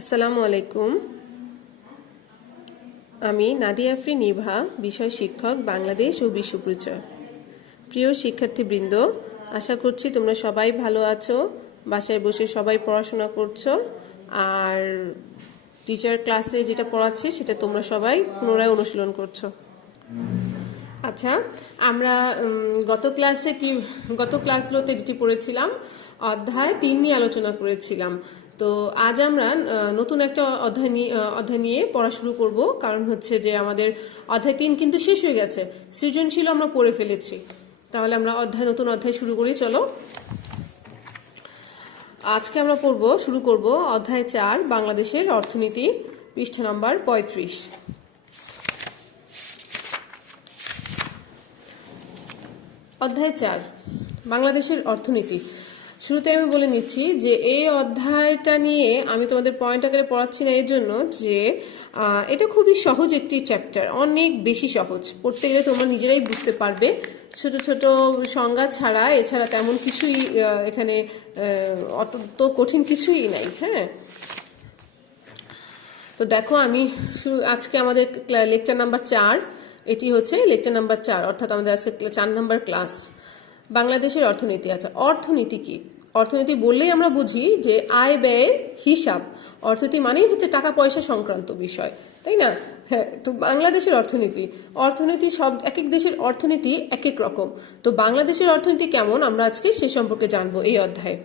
আসসালামু আলাইকুম। আমি নাদিয়া আফরি নিভা, বিষয় শিক্ষক, বাংলাদেশ ও বিশ্ব পরিচয়। প্রিয় শিক্ষার্থীবৃন্দ, আশা করছি তোমরা সবাই ভালো আছো, বাসায় বসে সবাই পড়াশোনা করছ, আর টিচার ক্লাসে যেটা পড়াচ্ছে সেটা তোমরা সবাই পুনরায় অনুশীলন করছ। আচ্ছা আমরা গত ক্লাসে কি, গত ক্লাসগুলোতে যেটি পড়েছিলাম, অধ্যায় তিন নিয়ে আলোচনা করেছিলাম। তো আজ আমরা নতুন একটা অধ্যায় নিয়ে অধ্যায় নিয়ে পড়া শুরু করব। কারণ হচ্ছে যে আমাদের অধ্যায় তিন কিন্তু শেষ হয়ে গেছে। সৃজনশীল আমরা পড়ে ফেলেছি। তাহলে আমরা অধ্যায়, নতুন অধ্যায় শুরু করি, চলো। আজকে আমরা পড়ব, শুরু করব অধ্যায় চার, বাংলাদেশের অর্থনীতি, পৃষ্ঠা নম্বর পঁয়ত্রিশ। অধ্যায় চার, বাংলাদেশের অর্থনীতি। শুরুতে আমি বলে নিচ্ছি যে এই অধ্যায়টা নিয়ে আমি তোমাদের পয়েন্ট আকারে পড়াচ্ছি না এর জন্য যে এটা খুবই সহজ একটি চ্যাপ্টার অনেক বেশি সহজ। পড়তে গেলে তোমরা নিজেরাই বুঝতে পারবে। ছোট ছোট সংজ্ঞা ছাড়া, এছাড়া তেমন কিছুই এখানে অত তো কঠিন কিছুই নাই হ্যাঁ? তো দেখো, আমি শুরু, আজকে আমাদের লেকচার নাম্বার চার, এটি হচ্ছে লেকচার নাম্বার চার, অর্থাৎ আমাদের আজকে চার নাম্বার ক্লাস বাংলাদেশের অর্থনীতি আচ্ছা অর্থনীতি কি? অর্থনীতি বললেই আমরা বুঝি যে আয় ব্যয়ের হিসাব। অর্থনীতি মানেই হচ্ছে টাকা পয়সা সংক্রান্ত বিষয়, তাই না? হ্যাঁ তো বাংলাদেশের অর্থনীতি। অর্থনীতি সব এক এক দেশের অর্থনীতি এক এক রকম। তো বাংলাদেশের অর্থনীতি কেমন? আমরা আজকে সে সম্পর্কে জানব এই অধ্যায়ে।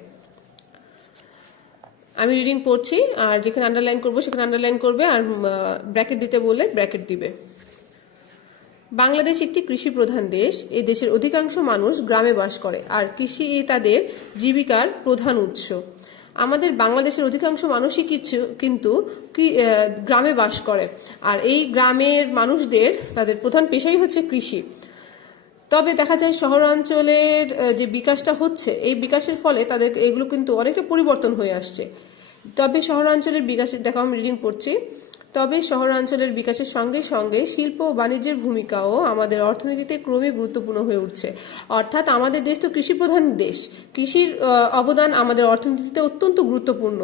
আমি রিডিং পড়ছি, আর যেখানে আন্ডারলাইন করব সেখানে আন্ডারলাইন করবে, আর ব্র্যাকেট দিতে বললে ব্র্যাকেট দিবে। বাংলাদেশ একটি কৃষি প্রধান দেশ। এই দেশের অধিকাংশ মানুষ গ্রামে বাস করে। আর কৃষি তাদের জীবিকার প্রধান উৎস। আমাদের বাংলাদেশের অধিকাংশ মানুষই কিছু, কিন্তু গ্রামে বাস করে। আর এই গ্রামের মানুষদের তাদের প্রধান পেশাই হচ্ছে কৃষি। তবে দেখা যায় শহরাঞ্চলের যে বিকাশটা হচ্ছে, এই বিকাশের ফলে তাদের এগুলো কিন্তু অনেকটা পরিবর্তন হয়ে আসছে। তবে শহরাঞ্চলের বিকাশের, দেখো আমি রিডিং পড়ছি। তবে শহরাঞ্চলের বিকাশের সঙ্গে সঙ্গে শিল্প ও বাণিজ্যের ভূমিকাও আমাদের অর্থনীতিতে ক্রমে গুরুত্বপূর্ণ হয়ে উঠছে। অর্থাৎ আমাদের দেশ তো কৃষি প্রধান দেশ। কৃষির অবদান আমাদের অর্থনীতিতে অত্যন্ত গুরুত্বপূর্ণ।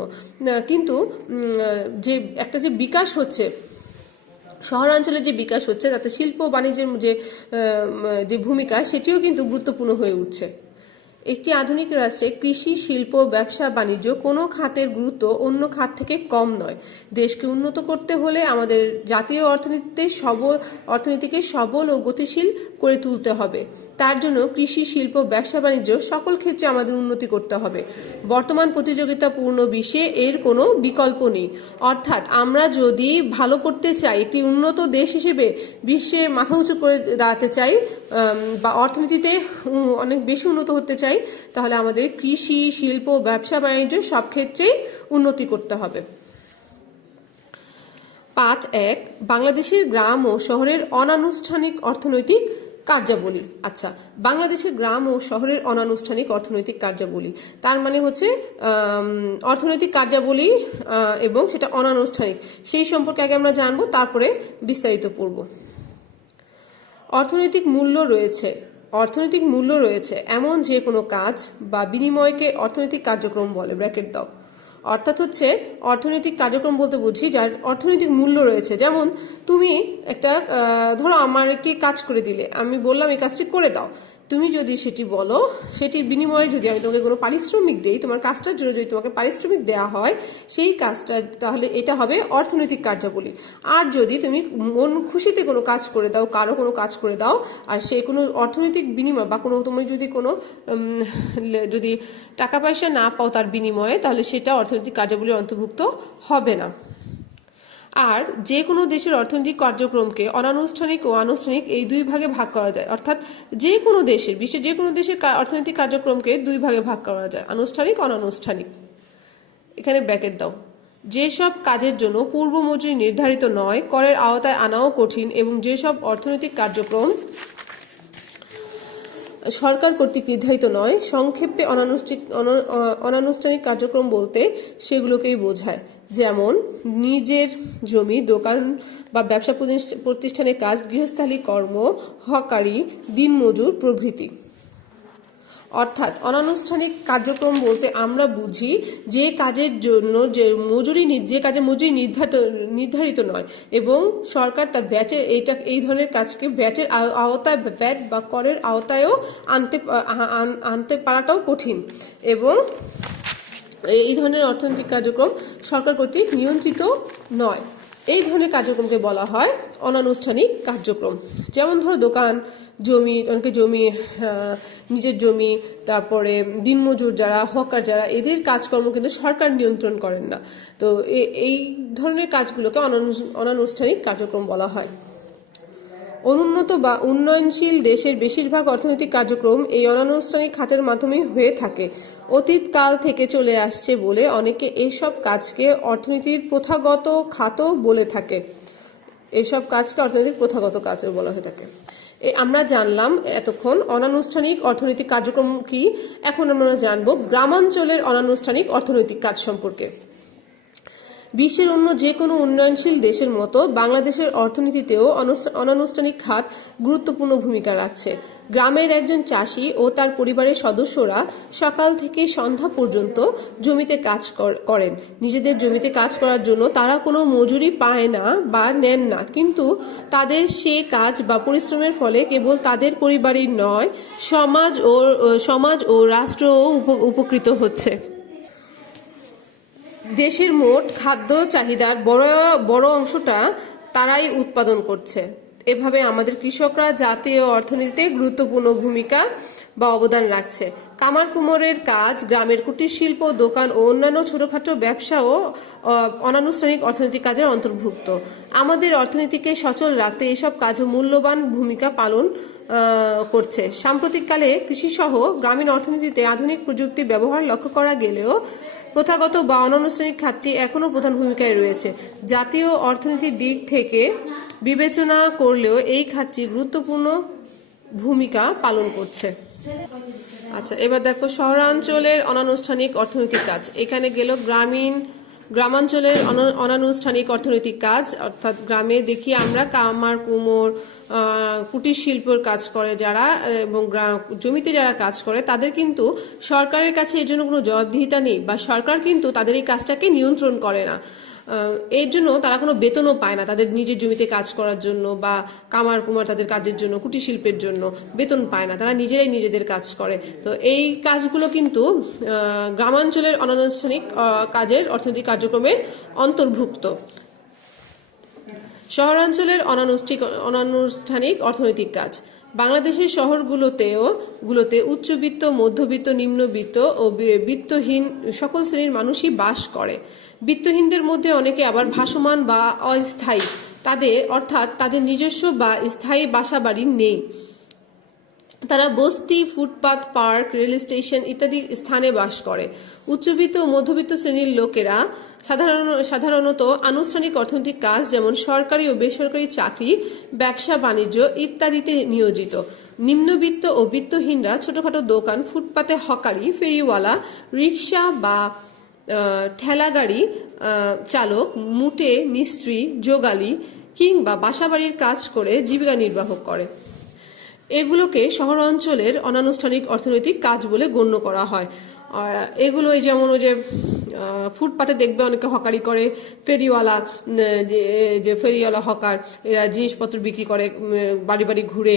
কিন্তু যে, একটা যে বিকাশ হচ্ছে, শহরাঞ্চলের যে বিকাশ হচ্ছে, তাতে শিল্প বাণিজ্যের যে যে ভূমিকা, সেটিও কিন্তু গুরুত্বপূর্ণ হয়ে উঠছে। একটি আধুনিক রাষ্ট্রে কৃষি, শিল্প, ব্যবসা, বাণিজ্য কোনো খাতের গুরুত্ব অন্য খাত থেকে কম নয়। দেশকে উন্নত করতে হলে আমাদের জাতীয় অর্থনীতিতে সবল অর্থনীতিকে সবল ও গতিশীল করে তুলতে হবে। তার জন্য কৃষি, শিল্প, ব্যবসা, বাণিজ্য সকল ক্ষেত্রে আমাদের উন্নতি করতে হবে। বর্তমান প্রতিযোগিতাপূর্ণ বিশ্বে এর কোনো বিকল্প নেই। অর্থাৎ আমরা যদি ভালো করতে চাই, একটি উন্নত দেশ হিসেবে বিশ্বে মাথা উঁচু করে দাঁড়াতে চাই বা অর্থনীতিতে অনেক বেশি উন্নত হতে চাই, তাহলে আমাদের কৃষি, শিল্প, ব্যবসা, বাণিজ্য সব ক্ষেত্রেই উন্নতি করতে হবে। পাঁচ এক, বাংলাদেশের গ্রাম ও শহরের অনানুষ্ঠানিক অর্থনৈতিক কার্যাবলী। আচ্ছা বাংলাদেশের গ্রাম ও শহরের অনানুষ্ঠানিক অর্থনৈতিক কার্যাবলী। তার মানে হচ্ছে অর্থনৈতিক কার্যাবলী এবং সেটা অনানুষ্ঠানিক। সেই সম্পর্কে আগে আমরা জানব, তারপরে বিস্তারিত পড়ব। অর্থনৈতিক মূল্য রয়েছে। অর্থনৈতিক মূল্য রয়েছে এমন যে কোনো কাজ বা বিনিময়কে অর্থনৈতিক কার্যক্রম বলে, ব্র্যাকেট দাও। অর্থাৎ হচ্ছে অর্থনৈতিক কার্যক্রম বলতে বুঝি, যার অর্থনৈতিক মূল্য রয়েছে। যেমন, তুমি একটা ধরো আমার একটি কাজ করে দিলে, আমি বললাম এই কাজটি করে দাও। তুমি যদি সেটি বলো, সেটির বিনিময়ে যদি আমি তোমাকে কোনো পারিশ্রমিক দিই, তোমার কাজটার জন্য যদি তোমাকে পারিশ্রমিক দেওয়া হয়, সেই কাজটা তাহলে এটা হবে অর্থনৈতিক কার্যাবলী। আর যদি তুমি মন খুশিতে কোনো কাজ করে দাও, কারও কোনো কাজ করে দাও, আর সে কোনো অর্থনৈতিক বিনিময় বা কোনো তুমি যদি কোনো যদি টাকা পয়সা না পাও তার বিনিময়ে, তাহলে সেটা অর্থনৈতিক কার্যাবলীর অন্তর্ভুক্ত হবে না। আর যে কোনো দেশের অর্থনৈতিক কার্যক্রমকে অনানুষ্ঠানিক ও আনুষ্ঠানিক এই দুই ভাগে ভাগ করা যায়। অর্থাৎ যে কোনো দেশের, বিশ্বের যে কোনো দেশের অর্থনৈতিক কার্যক্রমকে দুই ভাগে ভাগ করা যায়, আনুষ্ঠানিক, অনানুষ্ঠানিক। এখানে ব্যাকেট দাও। যেসব কাজের জন্য পূর্ব মজুরি নির্ধারিত নয়, করের আওতায় আনাও কঠিন এবং যেসব অর্থনৈতিক কার্যক্রম সরকার কর্তৃক নির্ধারিত নয়, সংক্ষেপে অনানুষ্ঠানিক অনা- অ- অনানুষ্ঠানিক কার্যক্রম বলতে সেগুলোকেই বোঝায়। যেমন নিজের জমি, দোকান বা ব্যবসা প্রতিষ্ঠা- প্রতিষ্ঠানের কাজ, গৃহস্থালী কর্ম, হকারি, দিনমজুর প্রভৃতি। অর্থাৎ অনানুষ্ঠানিক কার্যক্রম বলতে আমরা বুঝি যে কাজের জন্য যে মজুরি যে কাজে মজুরি নির্ধারিত নির্ধারিত নয় এবং সরকার তার ব্যাটের এইটা, এই ধরনের কাজকে ব্যাটের আওতায় ব্যাট বা করের আওতায়ও আনতে আনতে পারাটাও কঠিন এবং এই ধরনের অর্থনৈতিক কার্যক্রম সরকার কর্তৃক নিয়ন্ত্রিত নয়। এই ধরনের কার্যক্রমকে বলা হয় অনানুষ্ঠানিক কার্যক্রম। যেমন ধরো দোকান, জমি, অনেকে জমি নিজের জমি, তারপরে দিনমজুর যারা, হকার যারা, এদের কাজকর্ম কিন্তু সরকার নিয়ন্ত্রণ করেন না। তো এই ধরনের কাজগুলোকে অনানু- অনানুষ্ঠানিক কার্যক্রম বলা হয়। অনুন্নত বা উন্নয়নশীল দেশের বেশিরভাগ অর্থনৈতিক কার্যক্রম এই অনানুষ্ঠানিক খাতের মাধ্যমে হয়ে থাকে। অতীতকাল থেকে চলে আসছে বলে অনেকে এইসব কাজকে অর্থনীতির প্রথাগত খাতও বলে থাকে। এইসব কাজকে অর্থনৈতিক প্রথাগত কাজও বলা হয়ে থাকে। আমরা জানলাম এতক্ষণ অনানুষ্ঠানিক অর্থনৈতিক কার্যক্রম কি। এখন আমরা জানব গ্রামাঞ্চলের অনানুষ্ঠানিক অর্থনৈতিক কাজ সম্পর্কে। বিশ্বের অন্য যে কোনো উন্নয়নশীল দেশের মতো বাংলাদেশের অর্থনীতিতেও অনানুষ্ঠানিক খাত গুরুত্বপূর্ণ ভূমিকা রাখছে। গ্রামের একজন চাষি ও তার পরিবারের সদস্যরা সকাল থেকে সন্ধ্যা পর্যন্ত জমিতে কাজ কর- করেন। নিজেদের জমিতে কাজ করার জন্য তারা কোনো মজুরি পায় না বা নেন না। কিন্তু তাদের সে কাজ বা পরিশ্রমের ফলে কেবল তাদের পরিবারই নয়, সমাজ ও সমাজ ও রাষ্ট্রও উপ- উপকৃত হচ্ছে। দেশের মোট খাদ্য চাহিদার বড় বড় অংশটা তারাই উৎপাদন করছে। এভাবে আমাদের কৃষকরা জাতীয় অর্থনীতিতে গুরুত্বপূর্ণ ভূমিকা বা অবদান রাখছে। কামার কুমোরের কাজ, গ্রামের কুটির শিল্প, দোকান ও অন্যান্য ছোটখাটো ব্যবসাও অনানুষ্ঠানিক অর্থনৈতিক কাজের অন্তর্ভুক্ত। আমাদের অর্থনীতিকে সচল রাখতে এসব কাজও মূল্যবান ভূমিকা পালন করছে। সাম্প্রতিককালে কৃষিসহ গ্রামীণ অর্থনীতিতে আধুনিক প্রযুক্তি ব্যবহার লক্ষ্য করা গেলেও প্রথাগত বা অনানুষ্ঠানিক খাতটি এখনও প্রধান ভূমিকায় রয়েছে। জাতীয় অর্থনীতির দিক থেকে বিবেচনা করলেও এই খাতটি গুরুত্বপূর্ণ ভূমিকা পালন করছে। আচ্ছা এবার দেখো, শহরাঞ্চলের অনানুষ্ঠানিক অর্থনৈতিক কাজ। এখানে গেল গ্রামীণ গ্রামাঞ্চলের অনানুষ্ঠানিক অর্থনৈতিক কাজ, অর্থাৎ গ্রামে দেখি আমরা কামার, কুমোর কুটির শিল্পর কাজ করে যারা, এবং জমিতে যারা কাজ করে, তাদের কিন্তু সরকারের কাছে এর জন্য কোনো জবাবদিহিতা নেই, বা সরকার কিন্তু তাদের এই কাজটাকে নিয়ন্ত্রণ করে না। এর জন্য তারা কোনো বেতনও পায় না তাদের নিজের জমিতে কাজ করার জন্য বা কামার কুমার তাদের কাজের জন্য, কুটির শিল্পের জন্য বেতন পায় না, তারা নিজেরাই নিজেদের কাজ করে। তো এই কাজগুলো কিন্তু গ্রামাঞ্চলের অনানুষ্ঠানিক কাজের অর্থনৈতিক কার্যক্রমের অন্তর্ভুক্ত। শহরাঞ্চলের অনানুষ্ঠিক, অনানুষ্ঠানিক অর্থনৈতিক কাজ। বাংলাদেশের শহরগুলোতেও, গুলোতে উচ্চবিত্ত, মধ্যবিত্ত, নিম্নবিত্ত ও বিত্তহীন সকল শ্রেণির মানুষই বাস করে। বিত্তহীনদের মধ্যে অনেকে আবার ভাসমান বা অস্থায়ী। তাদের, অর্থাৎ তাদের নিজস্ব বা স্থায়ী বাসাবাড়ি নেই। তারা বস্তি, ফুটপাত, পার্ক, রেল স্টেশন ইত্যাদি স্থানে বাস করে। উচ্চবিত্ত ও মধ্যবিত্ত শ্রেণির লোকেরা সাধারণ, সাধারণত আনুষ্ঠানিক অর্থনৈতিক কাজ যেমন সরকারি ও বেসরকারি চাকরি, ব্যবসা, বাণিজ্য ইত্যাদিতে নিয়োজিত। নিম্নবিত্ত ও বিত্তহীনরা ছোটখাটো দোকান, ফুটপাতে হকারি, ফেরিওয়ালা, রিক্সা বা ঠেলাগাড়ি চালক, মুটে, মিস্ত্রি যোগালি কিংবা বাসাবাড়ির কাজ করে জীবিকা নির্বাহ করে। এগুলোকে শহর অঞ্চলের অনানুষ্ঠানিক অর্থনৈতিক কাজ বলে গণ্য করা হয়। আর এগুলো এই যেমন ওই যে ফুটপাতে দেখবে অনেকে হকারি করে, ফেরিওয়ালা যে ফেরিওয়ালা হকার, এরা জিনিসপত্র বিক্রি করে বাড়ি বাড়ি ঘুরে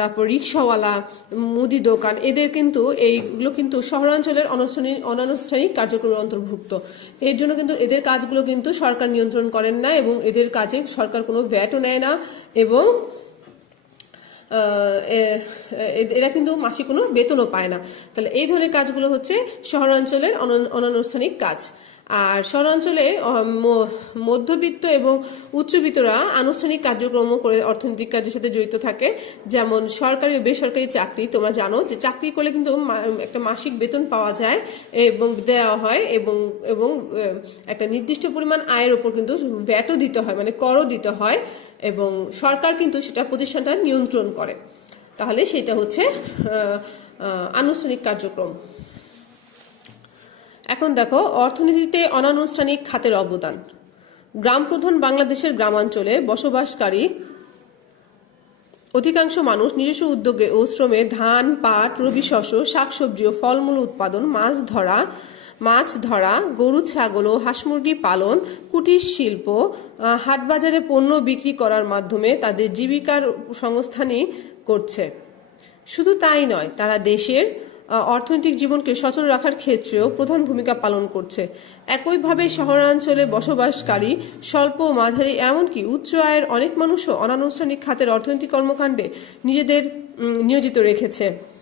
তারপর রিক্সাওয়ালা, মুদি দোকান, এদের কিন্তু এইগুলো কিন্তু শহরাঞ্চলের অনানুষ্ঠানিক অনানুষ্ঠানিক কার্যক্রমের অন্তর্ভুক্ত। এর জন্য কিন্তু এদের কাজগুলো কিন্তু সরকার নিয়ন্ত্রণ করেন না এবং এদের কাজে সরকার কোনো ভ্যাটও নেয় না এবং এরা কিন্তু মাসে কোনো বেতনও পায় না। তাহলে এই ধরনের কাজগুলো হচ্ছে শহরাঞ্চলের অনন- অনানুষ্ঠানিক কাজ। আর শহরাঞ্চলে মধ্যবিত্ত এবং উচ্চবিত্তরা আনুষ্ঠানিক কার্যক্রম করে অর্থনৈতিক কাজের সাথে জড়িত থাকে। যেমন সরকারি ও বেসরকারি চাকরি, তোমরা জানো যে চাকরি করলে কিন্তু একটা মাসিক বেতন পাওয়া যায় এবং দেওয়া হয় এবং এবং একটা নির্দিষ্ট পরিমাণ আয়ের ওপর কিন্তু ভ্যাটও দিতে হয় মানে করও দিতে হয় এবং সরকার কিন্তু সেটা প্রতিষ্ঠানটা নিয়ন্ত্রণ করে। তাহলে সেটা হচ্ছে আনুষ্ঠানিক কার্যক্রম। এখন দেখো, অর্থনীতিতে অনানুষ্ঠানিক খাতের অবদান। গ্রাম প্রধান বাংলাদেশের গ্রামাঞ্চলে বসবাসকারী অধিকাংশ মানুষ নিজস্ব উদ্যোগে ও শ্রমে ধান, পাট, রবি শস্য, শাকসবজি ও ফলমূল উৎপাদন, মাছ ধরা মাছ ধরা, গরু, ছাগল ও হাঁস মুরগি পালন, কুটির শিল্প হাটবাজারে পণ্য বিক্রি করার মাধ্যমে তাদের জীবিকার সংস্থানই করছে। শুধু তাই নয়, তারা দেশের অর্থনৈতিক জীবনকে সচল রাখার ক্ষেত্রেও প্রধান ভূমিকা পালন করছে। একইভাবে শহরাঞ্চলে বসবাসকারী স্বল্প মাঝারি, এমনকি উচ্চ আয়ের অনেক মানুষও অনানুষ্ঠানিক খাতের অর্থনৈতিক কর্মকাণ্ডে নিজেদের নিয়োজিত রেখেছে।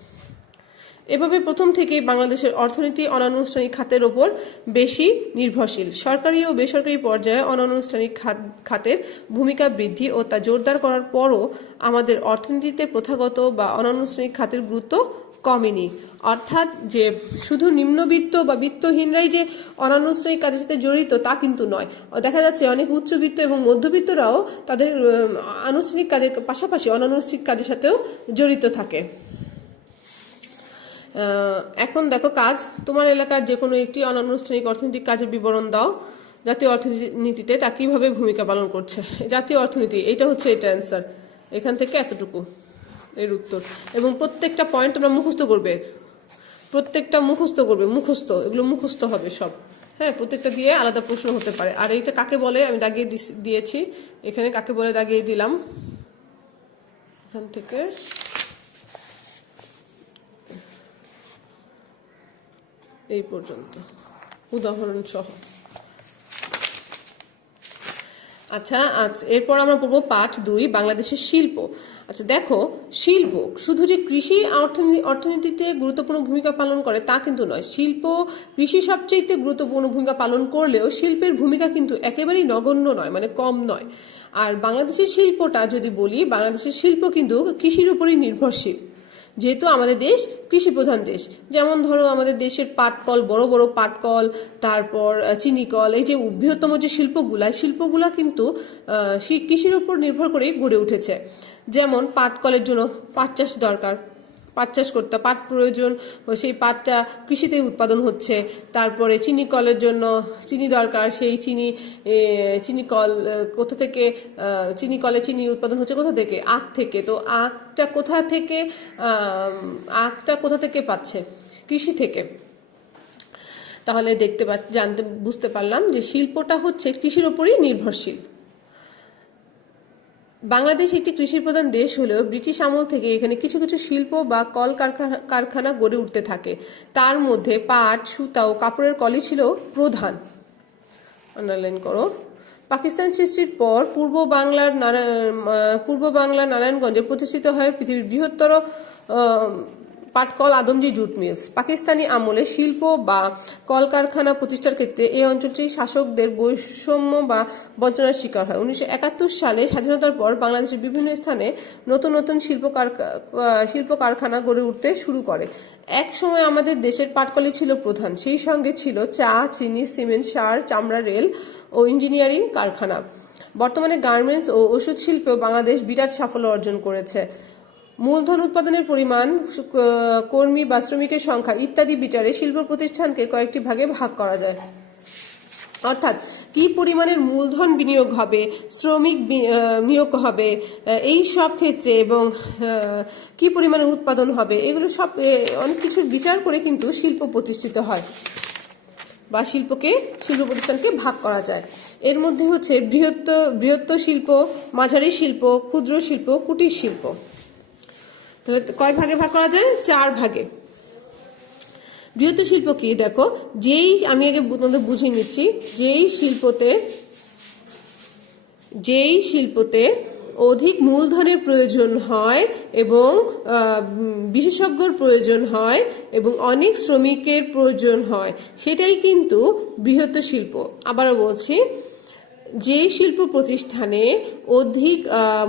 এভাবে প্রথম থেকেই বাংলাদেশের অর্থনীতি অনানুষ্ঠানিক খাতের ওপর বেশি নির্ভরশীল। সরকারি ও বেসরকারি পর্যায়ে অনানুষ্ঠানিক খাত- খাতের ভূমিকা বৃদ্ধি ও তা জোরদার করার পরও আমাদের অর্থনীতিতে প্রথাগত বা অনানুষ্ঠানিক খাতের গুরুত্ব কমেনি। অর্থাৎ যে শুধু নিম্নবিত্ত বা বিত্তহীনরাই যে অনানুষ্ঠানিক কাজের সাথে জড়িত, তা কিন্তু নয়। দেখা যাচ্ছে অনেক উচ্চবিত্ত এবং মধ্যবিত্তরাও তাদের আনুষ্ঠানিক কাজের পাশাপাশি অনানুষ্ঠানিক কাজের সাথেও জড়িত থাকে। এখন দেখো কাজ। তোমার এলাকার যে কোনো একটি অনানুষ্ঠানিক অর্থনৈতিক কাজের বিবরণ দাও। জাতীয় অর্থনীতিতে তা কীভাবে ভূমিকা পালন করছে? জাতীয় অর্থনীতি এটা হচ্ছে এটা অ্যান্সার এখান থেকে এতটুকু। এর উত্তর। এবং প্রত্যেকটা পয়েন্ট তোমরা মুখস্থ করবে। প্রত্যেকটা মুখস্থ করবে, মুখস্থ, এগুলো মুখস্থ হবে সব। হ্যাঁ প্রত্যেকটা দিয়ে আলাদা প্রশ্ন হতে পারে। আর এইটা কাকে বলে? আমি দাগিয়ে দিয়েছি। এখানে কাকে বলে দাগিয়ে দিলাম? এখান থেকে। এই পর্যন্ত। উদাহরণ সহ আচ্ছা এরপর আমরা পড়ব পাঠ দুই, বাংলাদেশের শিল্প। আচ্ছা দেখো, শিল্প শুধু যে কৃষি অর্থনীতি অর্থনীতিতে গুরুত্বপূর্ণ ভূমিকা পালন করে তা কিন্তু নয়। শিল্প কৃষি সবচেয়ে গুরুত্বপূর্ণ ভূমিকা পালন করলেও শিল্পের ভূমিকা কিন্তু একেবারেই নগণ্য নয় মানে কম নয়। আর বাংলাদেশের শিল্পটা যদি বলি, বাংলাদেশের শিল্প কিন্তু কৃষির উপরই নির্ভরশীল। যেহেতু আমাদের দেশ কৃষি প্রধান দেশ। যেমন ধরো আমাদের দেশের পাটকল, বড় বড় পাটকল, তারপর চিনিকল, এই যে বৃহত্তম যে শিল্পগুলা শিল্পগুলা কিন্তু সেই কৃষির উপর নির্ভর করেই গড়ে উঠেছে। যেমন পাটকলের জন্য পাট চাষ দরকার, পাট চাষ করতে পাট প্রয়োজন সেই পাটটা কৃষিতে উৎপাদন হচ্ছে, তারপরে চিনি কলের জন্য চিনি দরকার, সেই চিনি চিনি কল কোথা থেকে চিনি কলে চিনি উৎপাদন হচ্ছে কোথা থেকে? আখ থেকে। তো আখটা কোথা থেকে আখটা কোথা থেকে পাচ্ছে? কৃষি থেকে। তাহলে দেখতে পা, জানতে, বুঝতে পারলাম যে শিল্পটা হচ্ছে কৃষির ওপরই নির্ভরশীল। বাংলাদেশ একটি কৃষি প্রধান দেশ হলেও ব্রিটিশ আমল থেকে এখানে কিছু কিছু শিল্প বা কল কারখা- কারখানা গড়ে উঠতে থাকে। তার মধ্যে পাট, সুতা ও কাপড়ের কলই ছিল প্রধান। আন্ডারলাইন করো। পাকিস্তান সৃষ্টির পর পূর্ব বাংলার নারায়ণ পূর্ব বাংলার নারায়ণগঞ্জে প্রতিষ্ঠিত হয় পৃথিবীর বৃহত্তর পাটকল আদমজি জুট মিলস। পাকিস্তানি আমলে শিল্প বা কলকারখানা প্রতিষ্ঠার ক্ষেত্রে এই অঞ্চলটি শাসকদের বৈষম্য বা বঞ্চনার শিকার হয়। উনিশশো একাত্তর সালে স্বাধীনতার পর বাংলাদেশের বিভিন্ন স্থানে নতুন নতুন শিল্প শিল্প কারখানা গড়ে উঠতে শুরু করে। এক সময় আমাদের দেশের পাটকলই ছিল প্রধান। সেই সঙ্গে ছিল চা, চিনি, সিমেন্ট, সার, চামড়া, রেল ও ইঞ্জিনিয়ারিং কারখানা। বর্তমানে গার্মেন্টস ও ওষুধ শিল্পেও বাংলাদেশ বিরাট সাফল্য অর্জন করেছে। মূলধন উৎপাদনের পরিমাণ কর্মী বা শ্রমিকের সংখ্যা ইত্যাদি বিচারে শিল্প প্রতিষ্ঠানকে কয়েকটি ভাগে ভাগ করা যায়। অর্থাৎ, কি পরিমাণের মূলধন বিনিয়োগ হবে, শ্রমিক নিয়োগ হবে এই সব ক্ষেত্রে এবং কি পরিমাণে উৎপাদন হবে, এগুলো সব অনেক কিছু বিচার করে কিন্তু শিল্প প্রতিষ্ঠিত হয় বা শিল্পকে, শিল্প প্রতিষ্ঠানকে ভাগ করা যায়। এর মধ্যে হচ্ছে বৃহত্ত বৃহত্ত শিল্প, মাঝারি শিল্প, ক্ষুদ্র শিল্প, কুটির শিল্প। তাহলে কয় ভাগে ভাগ করা যায়? চার ভাগে। বৃহত্ত শিল্প কি? দেখো, যেই আমি আগে তোমাদের বুঝিয়ে নিচ্ছি, যেই শিল্পতে যেই শিল্পতে অধিক মূলধনের প্রয়োজন হয় এবং বিশেষজ্ঞর প্রয়োজন হয় এবং অনেক শ্রমিকের প্রয়োজন হয়, সেটাই কিন্তু বৃহত্ত শিল্প। আবারও বলছি যে শিল্প প্রতিষ্ঠানে অধিক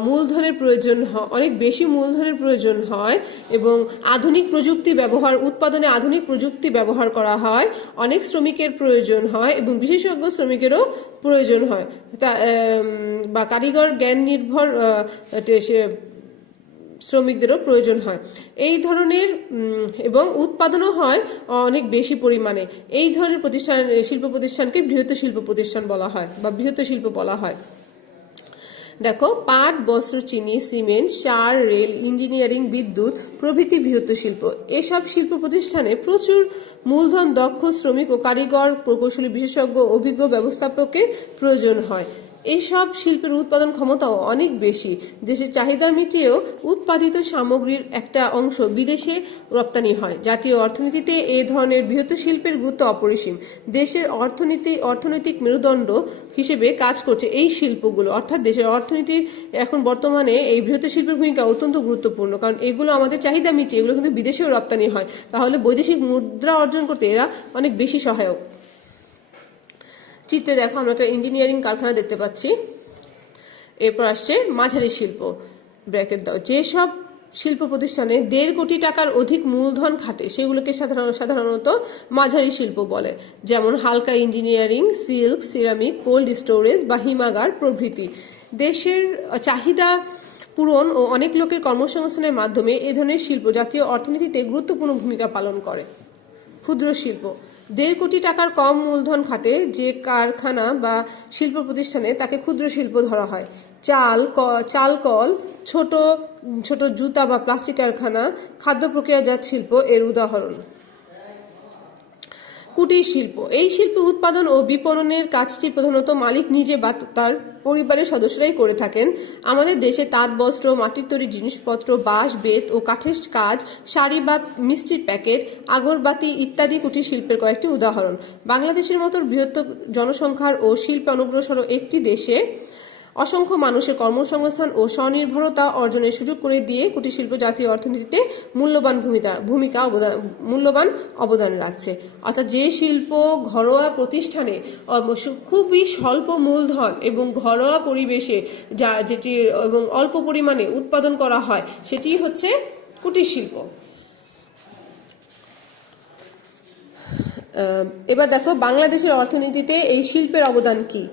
মূলধনের প্রয়োজন হয় অনেক বেশি মূলধনের প্রয়োজন হয় এবং আধুনিক প্রযুক্তি ব্যবহার, উৎপাদনে আধুনিক প্রযুক্তি ব্যবহার করা হয়, অনেক শ্রমিকের প্রয়োজন হয় এবং বিশেষজ্ঞ শ্রমিকেরও প্রয়োজন হয়। বা কারিগর জ্ঞান নির্ভর শ্রমিকদেরও প্রয়োজন হয়। এই ধরনের এবং উৎপাদনও হয় অনেক বেশি পরিমাণে। এই ধরনের প্রতিষ্ঠান শিল্প প্রতিষ্ঠানকে বৃহৎ শিল্প প্রতিষ্ঠান বলা হয়, বা বৃহৎ শিল্প বলা হয়। দেখো, পাট, বস্ত্র, চিনি, সিমেন্ট, সার, রেল, ইঞ্জিনিয়ারিং, বিদ্যুৎ, প্রভৃতি বৃহত্ত শিল্প। এসব শিল্প প্রতিষ্ঠানে প্রচুর মূলধন, দক্ষ শ্রমিক ও কারিগর, প্রকৌশলী, বিশেষজ্ঞ, অভিজ্ঞ ব্যবস্থাপকের প্রয়োজন হয়। এইসব শিল্পের উৎপাদন ক্ষমতাও অনেক বেশি। দেশের চাহিদা মিটিয়েও উৎপাদিত সামগ্রীর একটা অংশ বিদেশে রপ্তানি হয়। জাতীয় অর্থনীতিতে এই ধরনের বৃহৎ শিল্পের গুরুত্ব অপরিসীম। দেশের অর্থনীতি, অর্থনৈতিক মেরুদণ্ড হিসেবে কাজ করছে এই শিল্পগুলো। অর্থাৎ দেশের অর্থনীতির এখন বর্তমানে এই বৃহৎ শিল্পের ভূমিকা অত্যন্ত গুরুত্বপূর্ণ। কারণ এগুলো আমাদের চাহিদা মিটিয়ে এগুলো কিন্তু বিদেশেও রপ্তানি হয়। তাহলে বৈদেশিক মুদ্রা অর্জন করতে এরা অনেক বেশি সহায়ক। চিত্রে দেখো, আমরা একটা ইঞ্জিনিয়ারিং কারখানা দেখতে পাচ্ছি। এরপর আসছে মাঝারি শিল্প ব্র্যাকেট দাও। যেসব শিল্প প্রতিষ্ঠানে দেড় কোটি টাকার অধিক মূলধন খাটে, সেগুলোকে সাধারণ, সাধারণত মাঝারি শিল্প বলে। যেমন হালকা engineering silk ceramic cold storage বা হিমাগার প্রভৃতি। দেশের চাহিদা পূরণ ও অনেক লোকের কর্মসংস্থানের মাধ্যমে এ ধরনের শিল্প জাতীয় অর্থনীতিতে গুরুত্বপূর্ণ ভূমিকা পালন করে। ক্ষুদ্র শিল্প দেড় কোটি টাকার কম মূলধন খাটে যে কারখানা বা শিল্প প্রতিষ্ঠানে তাকে ক্ষুদ্র শিল্প ধরা হয়। চাল চাল কল, ছোট ছোট জুতা বা প্লাস্টিক কারখানা, খাদ্য প্রক্রিয়াজাত শিল্প এর উদাহরণ। কুটির শিল্প। এই শিল্প উৎপাদন ও বিপণনের কাজটি প্রধানত মালিক নিজে বা তার পরিবারের সদস্যরাই করে থাকেন। আমাদের দেশে তাঁত, বস্ত্র, মাটির তৈরি জিনিসপত্র, বাঁশ, বেত ও কাঠের কাজ, শাড়ি বা মিষ্টির প্যাকেট, আগরবাতি ইত্যাদি কুটির শিল্পের কয়েকটি উদাহরণ। বাংলাদেশের মতো বৃহত্তর জনসংখ্যার ও শিল্প অনুগ্রসর একটি দেশে অসংখ্য মানুষের কর্মসংস্থান ও স্বনির্ভরতা অর্জনের সুযোগ করে দিয়ে কুটির শিল্প জাতীয় অর্থনীতিতে মূল্যবান ভূমিকা ভূমিকা অবদান মূল্যবান অবদান রাখছে। অর্থাৎ যে শিল্প ঘরোয়া প্রতিষ্ঠানে খুবই স্বল্প মূলধন এবং ঘরোয়া পরিবেশে যা, যেটি এবং অল্প পরিমাণে উৎপাদন করা হয়, সেটি হচ্ছে কুটির শিল্প এবার দেখো বাংলাদেশের অর্থনীতিতে এই শিল্পের অবদান কি?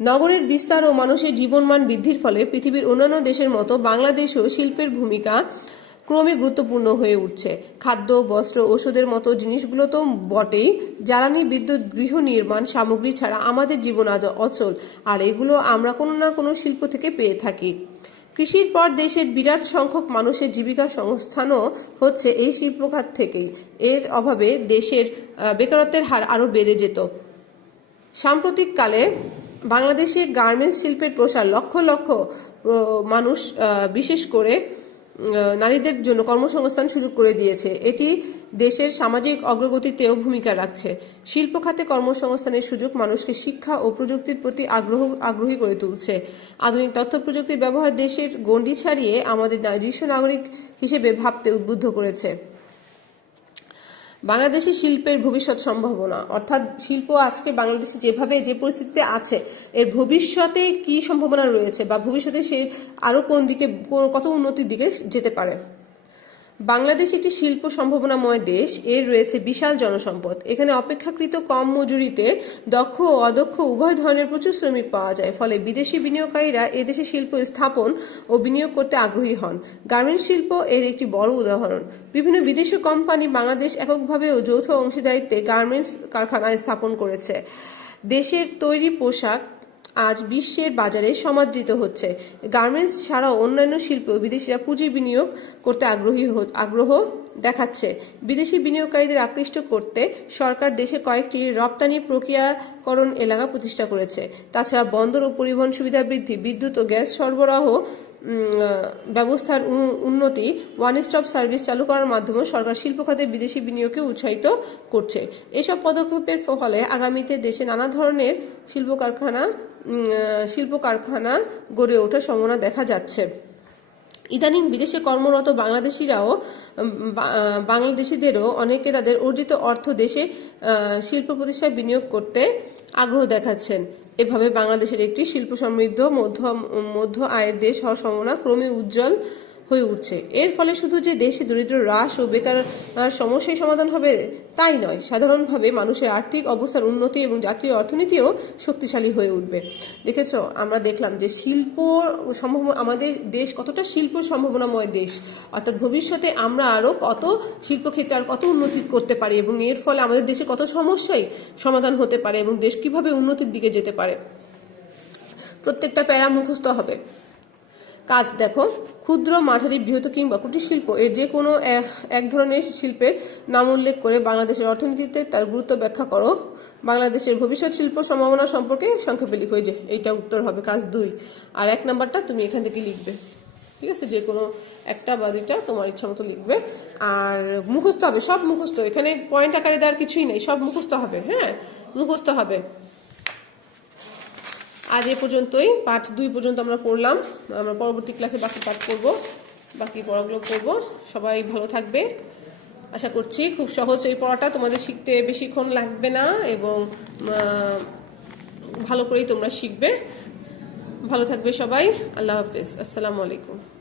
নগরের বিস্তার ও মানুষের জীবনমান বৃদ্ধির ফলে পৃথিবীর অন্যান্য দেশের মতো বাংলাদেশেও শিল্পের ভূমিকা ক্রমে গুরুত্বপূর্ণ হয়ে উঠছে। খাদ্য, বস্ত্র ওষুধের মতো জিনিসগুলো তো বটেই। জ্বালানি বিদ্যুৎ গৃহ নির্মাণ সামগ্রী ছাড়া আমাদের জীবন আজ অচল, আর এগুলো আমরা কোনো না কোনো শিল্প থেকে পেয়ে থাকি। কৃষির পর দেশের বিরাট সংখ্যক মানুষের জীবিকার সংস্থানও হচ্ছে এই শিল্পখাত থেকেই। এর অভাবে দেশের বেকারত্বের হার আরও বেড়ে যেত। সাম্প্রতিককালে বাংলাদেশে গার্মেন্টস শিল্পের প্রসার লক্ষ লক্ষ মানুষ বিশেষ করে নারীদের জন্য কর্মসংস্থান সুযোগ করে দিয়েছে। এটি দেশের সামাজিক অগ্রগতিতেও ভূমিকা রাখছে। শিল্প খাতে কর্মসংস্থানের সুযোগ মানুষকে শিক্ষা ও প্রযুক্তির প্রতি আগ্রহ, আগ্রহী করে তুলছে। আধুনিক তথ্য প্রযুক্তির ব্যবহার দেশের গণ্ডি ছাড়িয়ে আমাদের বিশ্ব নাগরিক হিসেবে ভাবতে উদ্বুদ্ধ করেছে। বাংলাদেশের শিল্পের ভবিষ্যৎ সম্ভাবনা অর্থাৎ শিল্প আজকে বাংলাদেশে যেভাবে যে পরিস্থিতিতে আছে, এর ভবিষ্যতে কি সম্ভাবনা রয়েছে বা ভবিষ্যতে সে আরও কোন দিকে কত উন্নতির দিকে যেতে পারে? বাংলাদেশ একটি শিল্প সম্ভাবনাময় দেশ। এর রয়েছে বিশাল জনসম্পদ। এখানে অপেক্ষাকৃত কম মজুরিতে দক্ষ ও অদক্ষ উভয় ধরনের প্রচুর শ্রমিক পাওয়া যায়। ফলে বিদেশি বিনিয়োগকারীরা এদেশে শিল্প স্থাপন ও বিনিয়োগ করতে আগ্রহী হন। গার্মেন্টস শিল্প এর একটি বড় উদাহরণ। বিভিন্ন বিদেশি কোম্পানি বাংলাদেশ এককভাবে ও যৌথ অংশীদারিত্বে গার্মেন্টস কারখানা স্থাপন করেছে। দেশের তৈরি পোশাক আজ বিশ্বের বাজারে সমাদৃত হচ্ছে। গার্মেন্টস ছাড়াও অন্যান্য শিল্প বিদেশিরা পুঁজি বিনিয়োগ করতে আগ্রহী আগ্রহ দেখাচ্ছে। বিদেশি বিনিয়োগকারীদের আকৃষ্ট করতে সরকার দেশে কয়েকটি রপ্তানি প্রক্রিয়াকরণ এলাকা প্রতিষ্ঠা করেছে। তাছাড়া বন্দর ও পরিবহন সুবিধা বৃদ্ধি, বিদ্যুৎ ও গ্যাস সরবরাহ ব্যবস্থার উন্নতি ওয়ান স্টপ সার্ভিস চালু করার মাধ্যমে সরকার শিল্প খাতে বিদেশি বিনিয়োগকে উৎসাহিত করছে। এসব পদক্ষেপের ফলে আগামীতে দেশে নানা ধরনের শিল্প কারখানা শিল্প কারখানা গড়ে ওঠার সম্ভাবনা দেখা যাচ্ছে। ইদানিং বিদেশে কর্মরত বাংলাদেশিরাও বাংলাদেশিদেরও অনেকে তাদের অর্জিত অর্থ দেশে শিল্প প্রতিষ্ঠায় বিনিয়োগ করতে আগ্রহ দেখাচ্ছেন। এভাবে বাংলাদেশের একটি শিল্প সমৃদ্ধ মধ্য মধ্য আয়ের দেশ হওয়ার সম্ভাবনা ক্রমে উজ্জ্বল। হয়ে উঠছে। এর ফলে শুধু যে দেশে দরিদ্র হ্রাস ও বেকার সমস্যার সমাধান হবে তাই নয়, সাধারণভাবে মানুষের আর্থিক অবস্থার উন্নতি এবং জাতীয় অর্থনীতিও শক্তিশালী হয়ে উঠবে। দেখেছ, আমরা দেখলাম যে শিল্প সম্ভব, আমাদের দেশ কতটা শিল্প সম্ভাবনাময় দেশ, অর্থাৎ ভবিষ্যতে আমরা আরও কত শিল্পক্ষেত্রে আর কত উন্নতি করতে পারি এবং এর ফলে আমাদের দেশে কত সমস্যাই সমাধান হতে পারে এবং দেশ কীভাবে উন্নতির দিকে যেতে পারে। প্রত্যেকটা প্যারা মুখস্থ হবে। কাজ দেখো, ক্ষুদ্র, মাঝারি, বৃহৎ কিংবা কুটির শিল্প, এর যে কোনো এক- ধরনের শিল্পের নাম উল্লেখ করে বাংলাদেশের অর্থনীতিতে তার গুরুত্ব ব্যাখ্যা করো। বাংলাদেশের ভবিষ্যৎ শিল্প সম্ভাবনা সম্পর্কে সংক্ষেপে লিখো যে এইটা উত্তর হবে কাজ দুই। আর এক নাম্বারটা তুমি এখান থেকে লিখবে। ঠিক আছে? যে কোনো একটা বা দুইটা তোমার ইচ্ছা মতো লিখবে। আর মুখস্থ হবে, সব মুখস্থ। এখানে পয়েন্ট আকারে দেওয়ার কিছুই নেই, সব মুখস্থ হবে হ্যাঁ? মুখস্থ হবে। আজ এ পর্যন্তই। পাঠ দুই পর্যন্ত আমরা পড়লাম। আমরা পরবর্তী ক্লাসে বাকি পাঠ করব, বাকি পড়াগুলো করব। সবাই ভালো থাকবে। আশা করছি খুব সহজ এই পড়াটা। তোমাদের শিখতে বেশিক্ষণ লাগবে না এবং ভালো করেই তোমরা শিখবে। ভালো থাকবে সবাই। আল্লাহ হাফিজ। আসসালামু আলাইকুম।